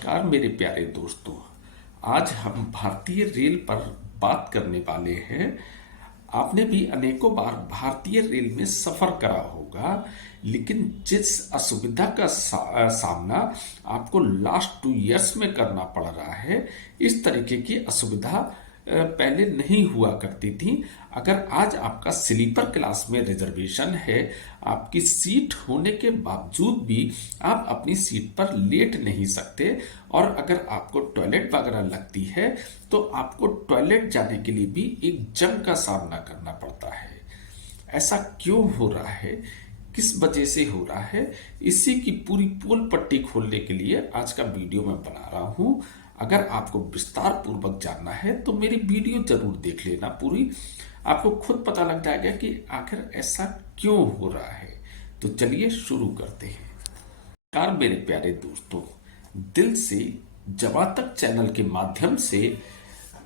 नमस्कार मेरे प्यारे दोस्तों। आज हम भारतीय रेल पर बात करने वाले हैं। आपने भी अनेकों बार भारतीय रेल में सफर करा होगा, लेकिन जिस असुविधा का सामना आपको लास्ट 2 इयर्स में करना पड़ रहा है, इस तरीके की असुविधा पहले नहीं हुआ करती थी। अगर आज आपका स्लीपर क्लास में रिजर्वेशन है, आपकी सीट होने के बावजूद भी आप अपनी सीट पर लेट नहीं सकते, और अगर आपको टॉयलेट वगैरह लगती है तो आपको टॉयलेट जाने के लिए भी एक जंग का सामना करना पड़ता है। ऐसा क्यों हो रहा है, किस वजह से हो रहा है, इसी की पूरी पोल पट्टी खोलने के लिए आज का वीडियो मैं बना रहा हूं। अगर आपको विस्तार पूर्वक जानना है तो मेरी वीडियो जरूर देख लेना पूरी। आपको खुद पता लग जाएगा कि आखिर ऐसा क्यों हो रहा है। तो चलिए शुरू करते हैं। नमस्कार मेरे प्यारे दोस्तों, दिल से जवां तक चैनल के माध्यम से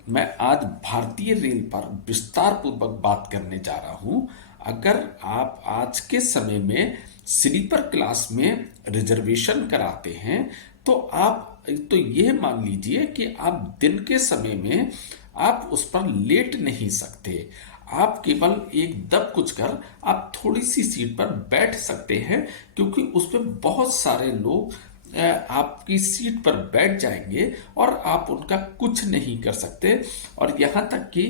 मैं आज भारतीय रेल पर विस्तार पूर्वक बात करने जा रहा हूं। अगर आप आज के समय में स्लीपर क्लास में रिजर्वेशन कराते हैं तो आप तो यह मान लीजिए कि आप दिन के समय में आप उस पर लेट नहीं सकते। आप केवल एक दब कुछ कर आप थोड़ी सी सीट पर बैठ सकते हैं, क्योंकि उस पर बहुत सारे लोग आपकी सीट पर बैठ जाएंगे और आप उनका कुछ नहीं कर सकते। और यहाँ तक कि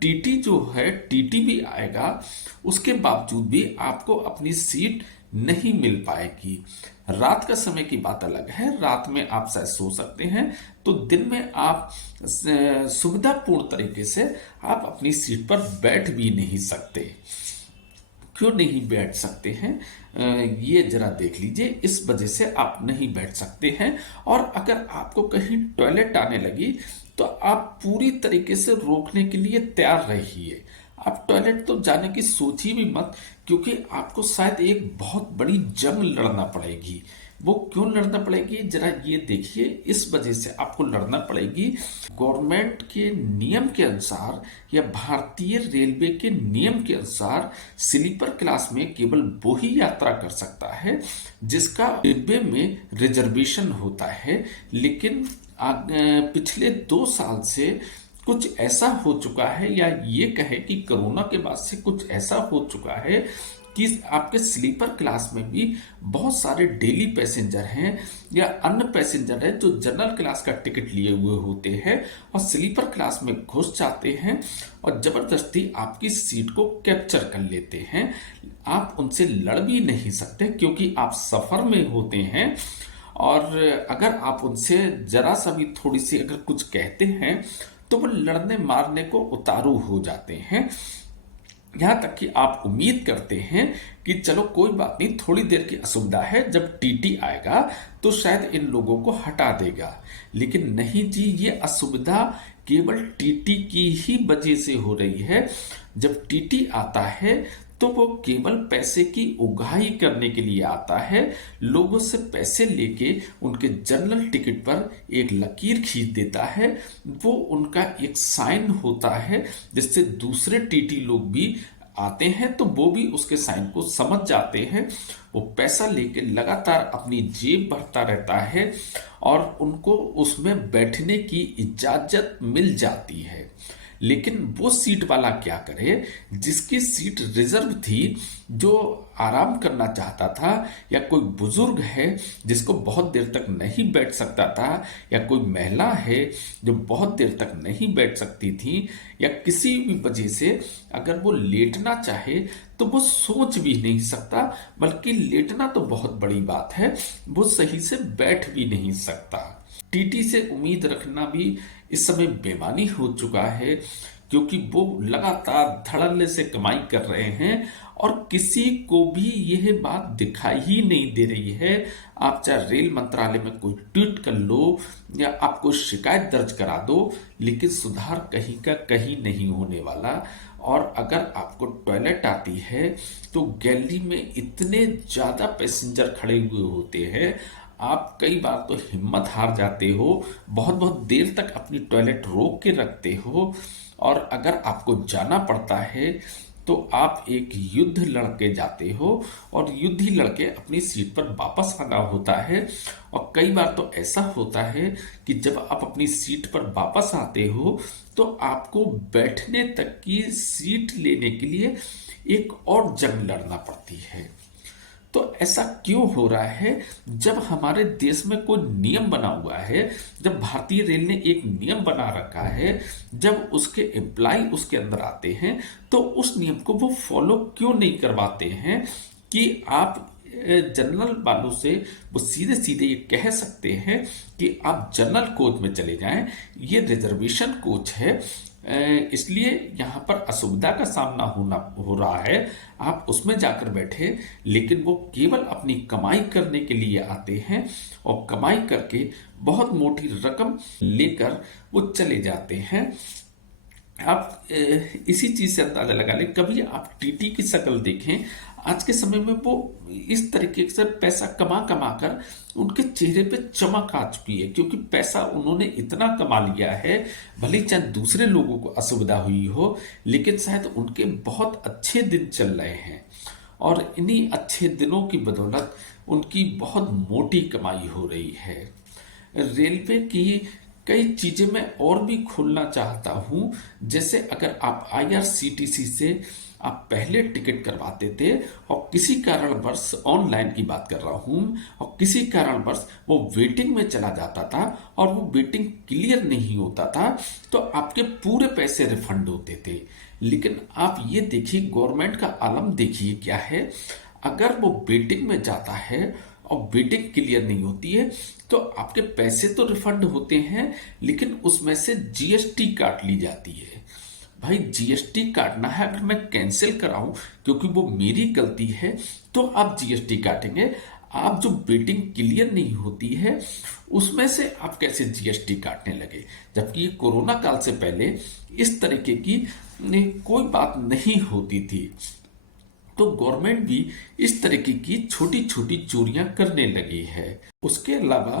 टीटी जो है, टीटी भी आएगा, उसके बावजूद भी आपको अपनी सीट नहीं मिल पाएगी। रात का समय की बात अलग है, रात में आप शायद सो सकते हैं, तो दिन में आप सुविधापूर्ण तरीके से आप अपनी सीट पर बैठ भी नहीं सकते। क्यों नहीं बैठ सकते हैं, ये जरा देख लीजिए। इस वजह से आप नहीं बैठ सकते हैं। और अगर आपको कहीं टॉयलेट आने लगी तो आप पूरी तरीके से रोकने के लिए तैयार रहिए। आप टॉयलेट तो जाने की सोच ही भी मत, क्योंकि आपको शायद एक बहुत बड़ी जंग लड़ना पड़ेगी। वो क्यों लड़ना पड़ेगी, जरा ये देखिए। इस वजह से आपको लड़ना पड़ेगी, गवर्नमेंट के नियम के अनुसार या भारतीय रेलवे के नियम के अनुसार स्लीपर क्लास में केवल वो ही यात्रा कर सकता है जिसका डिब्बे में रिजर्वेशन होता है। लेकिन पिछले 2 साल से कुछ ऐसा हो चुका है, या ये कहे कि कोरोना के बाद से कुछ ऐसा हो चुका है कि आपके स्लीपर क्लास में भी बहुत सारे डेली पैसेंजर हैं या अन्य पैसेंजर हैं जो जनरल क्लास का टिकट लिए हुए होते हैं और स्लीपर क्लास में घुस जाते हैं और जबरदस्ती आपकी सीट को कैप्चर कर लेते हैं। आप उनसे लड़ भी नहीं सकते, क्योंकि आप सफर में होते हैं। और अगर आप उनसे जरा सा भी थोड़ी सी अगर कुछ कहते हैं तो वो लड़ने मारने को उतारू हो जाते हैं। यहां तक कि आप उम्मीद करते हैं कि चलो कोई बात नहीं, थोड़ी देर की असुविधा है, जब टीटी आएगा तो शायद इन लोगों को हटा देगा। लेकिन नहीं जी, ये असुविधा केवल टीटी की ही वजह से हो रही है। जब टीटी आता है तो वो केवल पैसे की उगाही करने के लिए आता है। लोगों से पैसे लेके उनके जनरल टिकट पर एक लकीर खींच देता है। वो उनका एक साइन होता है, जिससे दूसरे टीटी लोग भी आते हैं तो वो भी उसके साइन को समझ जाते हैं। वो पैसा लेके लगातार अपनी जेब भरता रहता है और उनको उसमें बैठने की इजाजत मिल जाती है। लेकिन वो सीट वाला क्या करे जिसकी सीट रिजर्व थी, जो आराम करना चाहता था, या कोई बुजुर्ग है जिसको बहुत देर तक नहीं बैठ सकता था, या कोई महिला है जो बहुत देर तक नहीं बैठ सकती थी, या किसी भी वजह से अगर वो लेटना चाहे तो वो सोच भी नहीं सकता, बल्कि लेटना तो बहुत बड़ी बात है, वो सही से बैठ भी नहीं सकता। टीटी से उम्मीद रखना भी इस समय बेमानी हो चुका है, क्योंकि वो लगातार धड़ल्ले से कमाई कर रहे हैं और किसी को भी यह बात दिखाई ही नहीं दे रही है। आप चाहे रेल मंत्रालय में कोई ट्वीट कर लो या आप कोई शिकायत दर्ज करा दो, लेकिन सुधार कहीं का कहीं नहीं होने वाला। और अगर आपको टॉयलेट आती है तो गैलरी में इतने ज्यादा पैसेंजर खड़े हुए होते हैं, आप कई बार तो हिम्मत हार जाते हो, बहुत बहुत देर तक अपनी टॉयलेट रोक के रखते हो। और अगर आपको जाना पड़ता है तो आप एक युद्ध लड़के जाते हो और युद्ध ही लड़के अपनी सीट पर वापस आना होता है। और कई बार तो ऐसा होता है कि जब आप अपनी सीट पर वापस आते हो तो आपको बैठने तक की सीट लेने के लिए एक और जंग लड़ना पड़ती है। तो ऐसा क्यों हो रहा है? जब हमारे देश में कोई नियम बना हुआ है, जब भारतीय रेल ने एक नियम बना रखा है, जब उसके एम्प्लॉय उसके अंदर आते हैं तो उस नियम को वो फॉलो क्यों नहीं करवाते हैं कि आप जनरल वालों से वो सीधे सीधे ये कह सकते हैं कि आप जनरल कोच में चले जाएं, ये रिजर्वेशन कोच है, इसलिए यहाँ पर असुविधा का सामना हो रहा है, आप उसमें जाकर बैठे। लेकिन वो केवल अपनी कमाई करने के लिए आते हैं और कमाई करके बहुत मोटी रकम लेकर वो चले जाते हैं। आप इसी चीज से अंदाजा लगा लें, कभी आप टीटी की शक्ल देखें, आज के समय में वो इस तरीके से पैसा कमा कमा कर उनके चेहरे पे चमक आ चुकी है, क्योंकि पैसा उन्होंने इतना कमा लिया है। भले चाहे दूसरे लोगों को असुविधा हुई हो, लेकिन शायद उनके बहुत अच्छे दिन चल रहे हैं और इन्हीं अच्छे दिनों की बदौलत उनकी बहुत मोटी कमाई हो रही है। रेलवे की कई चीजें मैं और भी खोलना चाहता हूं, जैसे अगर आप आईआरसीटीसी से आप पहले टिकट करवाते थे और किसी कारणवश, ऑनलाइन की बात कर रहा हूं, और किसी कारणवश वो वेटिंग में चला जाता था और वो वेटिंग क्लियर नहीं होता था, तो आपके पूरे पैसे रिफंड होते थे। लेकिन आप ये देखिए, गवर्नमेंट का आलम देखिए क्या है, अगर वो वेटिंग में जाता है और वेटिंग क्लियर नहीं होती है तो आपके पैसे तो रिफंड होते हैं, लेकिन उसमें से जीएसटी काट ली जाती है। भाई, जीएसटी काटना है, अगर मैं कैंसिल कराऊं क्योंकि वो मेरी गलती है तो आप जीएसटी काटेंगे। आप जो वेटिंग क्लियर नहीं होती है उसमें से आप कैसे जीएसटी काटने लगे? जबकि ये कोरोना काल से पहले इस तरीके की कोई बात नहीं होती थी। तो गवर्नमेंट भी इस तरीके की छोटी छोटी चोरियां करने लगी है। उसके अलावा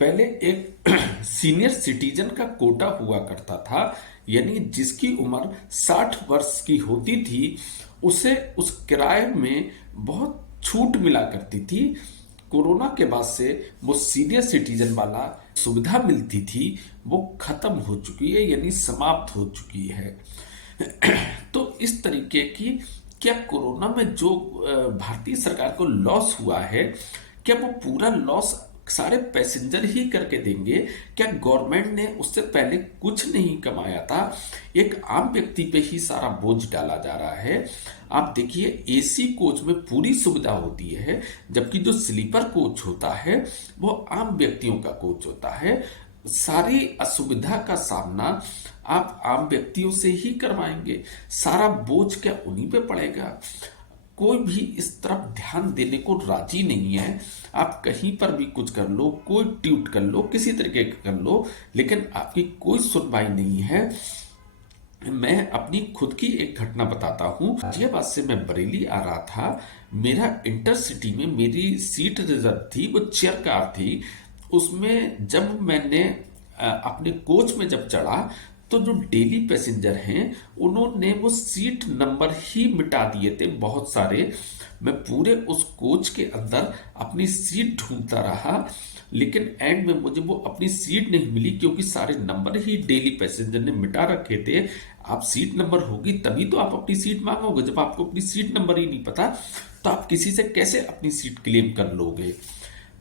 पहले एक सीनियर सिटीजन का कोटा हुआ करता था, यानी जिसकी उम्र 60 वर्ष की होती थी उसे उस किराए में बहुत छूट मिला करती थी। कोरोना के बाद से वो सीनियर सिटीजन वाला सुविधा मिलती थी, वो खत्म हो चुकी है, यानी समाप्त हो चुकी है। तो इस तरीके की, क्या कोरोना में जो भारतीय सरकार को लॉस हुआ है, क्या वो पूरा लॉस सारे पैसेंजर ही करके देंगे? क्या गवर्नमेंट ने उससे पहले कुछ नहीं कमाया था? एक आम व्यक्ति पे ही सारा बोझ डाला जा रहा है। आप देखिए, एसी कोच में पूरी सुविधा होती है, जबकि जो स्लीपर कोच होता है वो आम व्यक्तियों का कोच होता है। सारी असुविधा का सामना आप आम व्यक्तियों से ही करवाएंगे, सारा बोझ क्या उन्हीं पे पड़ेगा? कोई भी इस तरफ ध्यान देने को राजी नहीं है। आप कहीं पर भी कुछ कर लो, कोई ट्वीट कर लो, किसी तरीके का कर लो, लेकिन आपकी कोई सुनवाई नहीं है। मैं अपनी खुद की एक घटना बताता हूँ। गाजियाबाद से मैं बरेली आ रहा था, मेरा इंटरसिटी में मेरी सीट रिजर्व थी, वो चेयर कार थी। उसमें जब मैंने अपने कोच में जब चढ़ा तो जो डेली पैसेंजर हैं उन्होंने वो सीट नंबर ही मिटा दिए थे बहुत सारे। मैं पूरे उस कोच के अंदर अपनी सीट ढूंढता रहा, लेकिन एंड में मुझे वो अपनी सीट नहीं मिली, क्योंकि सारे नंबर ही डेली पैसेंजर ने मिटा रखे थे। आप सीट नंबर होगी तभी तो आप अपनी सीट मांगोगे। जब आपको अपनी सीट नंबर ही नहीं पता तो आप किसी से कैसे अपनी सीट क्लेम कर लोगे?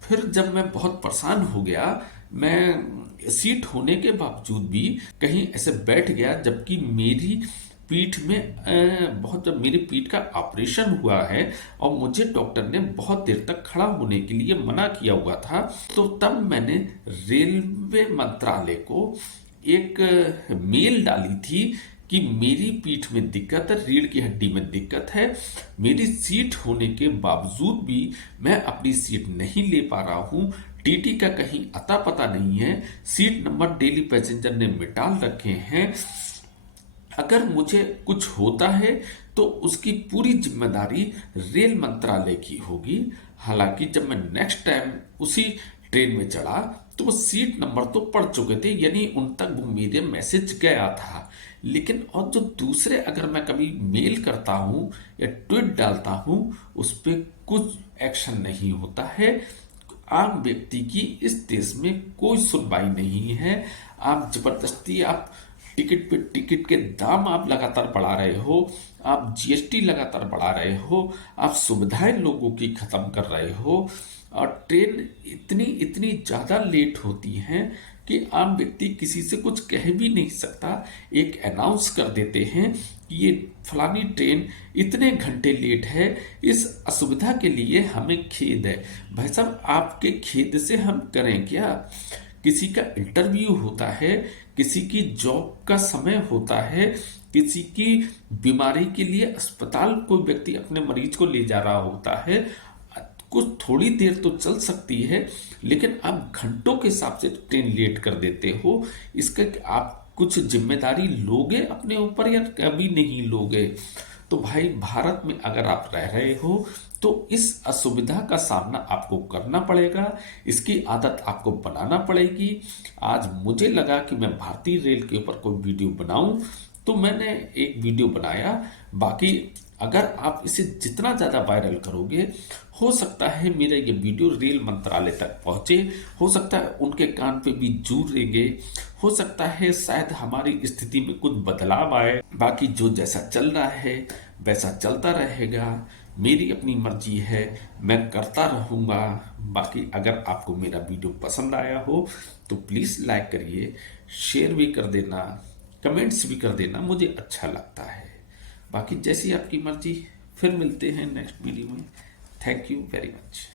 फिर जब मैं बहुत परेशान हो गया, मैं सीट होने के बावजूद भी कहीं ऐसे बैठ गया, जबकि मेरी पीठ में जब मेरी पीठ का ऑपरेशन हुआ है और मुझे डॉक्टर ने बहुत देर तक खड़ा होने के लिए मना किया हुआ था, तो तब मैंने रेलवे मंत्रालय को एक मेल डाली थी कि मेरी पीठ में दिक्कत है, रीढ़ की हड्डी में दिक्कत है, मेरी सीट होने के बावजूद भी मैं अपनी सीट नहीं ले पा रहा हूँ, टीटी का कहीं अता पता नहीं है, सीट नंबर डेली पैसेंजर ने मिटा रखे हैं। अगर मुझे कुछ होता है तो उसकी पूरी जिम्मेदारी रेल मंत्रालय की होगी। हालांकि जब मैं नेक्स्ट टाइम उसी ट्रेन में चढ़ा तो वो सीट नंबर तो पढ़ चुके थे, यानी उन तक वो मेरे मैसेज गया था। लेकिन और जो दूसरे, अगर मैं कभी मेल करता हूँ या ट्वीट डालता हूँ, उस पर कुछ एक्शन नहीं होता है। आम व्यक्ति की इस देश में कोई सुनवाई नहीं है। आप जबरदस्ती, आप टिकट पे टिकट के दाम आप लगातार बढ़ा रहे हो, आप जीएसटी लगातार बढ़ा रहे हो, आप सुविधाएं लोगों की खत्म कर रहे हो, और ट्रेन इतनी इतनी ज़्यादा लेट होती हैं कि आम व्यक्ति किसी से कुछ कह भी नहीं सकता। एक अनाउंस कर देते हैं कि ये फलानी ट्रेन इतने घंटे लेट है, इस असुविधा के लिए हमें खेद है। भाई साहब, आपके खेद से हम करें क्या? किसी का इंटरव्यू होता है, किसी की जॉब का समय होता है, किसी की बीमारी के लिए अस्पताल कोई व्यक्ति अपने मरीज को ले जा रहा होता है, कुछ थोड़ी देर तो चल सकती है, लेकिन आप घंटों के हिसाब से ट्रेन लेट कर देते हो। इसका आप कुछ जिम्मेदारी लोगे अपने ऊपर या कभी नहीं लोगे? तो भाई, भारत में अगर आप रह रहे हो तो इस असुविधा का सामना आपको करना पड़ेगा, इसकी आदत आपको बनाना पड़ेगी। आज मुझे लगा कि मैं भारतीय रेल के ऊपर कोई वीडियो बनाऊं, तो मैंने एक वीडियो बनाया। बाकी अगर आप इसे जितना ज़्यादा वायरल करोगे, हो सकता है मेरा ये वीडियो रेल मंत्रालय तक पहुंचे, हो सकता है उनके कान पे भी जू रेंगे, हो सकता है शायद हमारी स्थिति में कुछ बदलाव आए। बाकी जो जैसा चल रहा है वैसा चलता रहेगा। मेरी अपनी मर्जी है, मैं करता रहूँगा। बाकी अगर आपको मेरा वीडियो पसंद आया हो तो प्लीज़ लाइक करिए, शेयर भी कर देना, कमेंट्स भी कर देना, मुझे अच्छा लगता है। बाकी जैसी आपकी मर्जी, फिर मिलते हैं नेक्स्ट वीडियो में। Thank you very much.